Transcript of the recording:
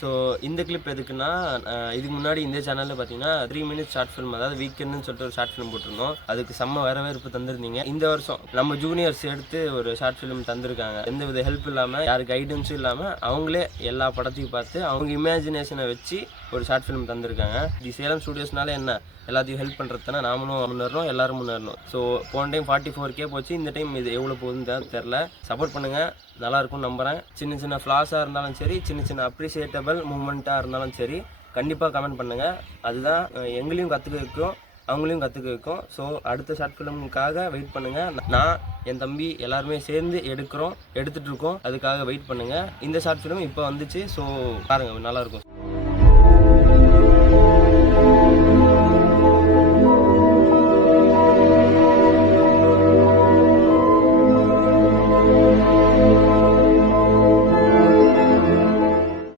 So இந்த clip எதுக்குன்னா, இதுக்கு முன்னாடி இந்த சேனலில் பார்த்தீங்கன்னா 3 மினிட்ஸ் ஷார்ட் ஃபிலிம், அதாவது வீக்கெண்டுன்னு சொல்லிட்டு ஒரு ஷார்ட் ஃபிலிம் போட்டிருந்தோம். அதுக்கு செம்ம வரவேற்பு தந்திருந்தீங்க. இந்த வருஷம் நம்ம ஜூனியர்ஸ் எடுத்து ஒரு ஷார்ட் ஃபிலிம் தந்திருக்காங்க. எந்த வித ஹெல்ப் இல்லாமல், யார் கைடன்ஸும் இல்லாமல் அவங்களே எல்லா படத்தையும் பார்த்து அவங்க இமேஜினேஷனை வச்சு ஒரு ஷார்ட் ஃபிலிம் தந்திருக்காங்க. தி சேலம் ஸ்டுடியோஸ்னால என்ன, எல்லாத்தையும் ஹெல்ப் பண்ணுறது தானே, நாமளும் முன்னேறணும், எல்லாரும் முன்னேறணும். ஸோ போன டைம் 44K போச்சு, இந்த டைம் இது எவ்வளோ போகுதுன்னு தான் தெரில. சப்போர்ட் பண்ணுங்கள், நல்லாயிருக்கும்னு நம்புகிறேன். சின்ன சின்ன ஃப்ளாஸாக இருந்தாலும் சரி, சின்ன சின்ன அப்ரிஷியேட்டபிள் மூமெண்ட்டாக இருந்தாலும் சரி, கண்டிப்பாக கமெண்ட் பண்ணுங்கள். அதுதான் எங்களையும் கற்றுக்க வைக்கும், அவங்களையும் கற்றுக்க வைக்கும். ஸோ அடுத்த ஷார்ட் ஃபிலிமுக்காக வெயிட் பண்ணுங்கள். நான் என் தம்பி எல்லாருமே சேர்ந்து எடுத்துகிட்ருக்கோம், அதுக்காக வெயிட் பண்ணுங்கள். இந்த ஷார்ட் ஃபிலிம் இப்போ வந்துச்சு. ஸோ பாருங்கள், நல்லாயிருக்கும்.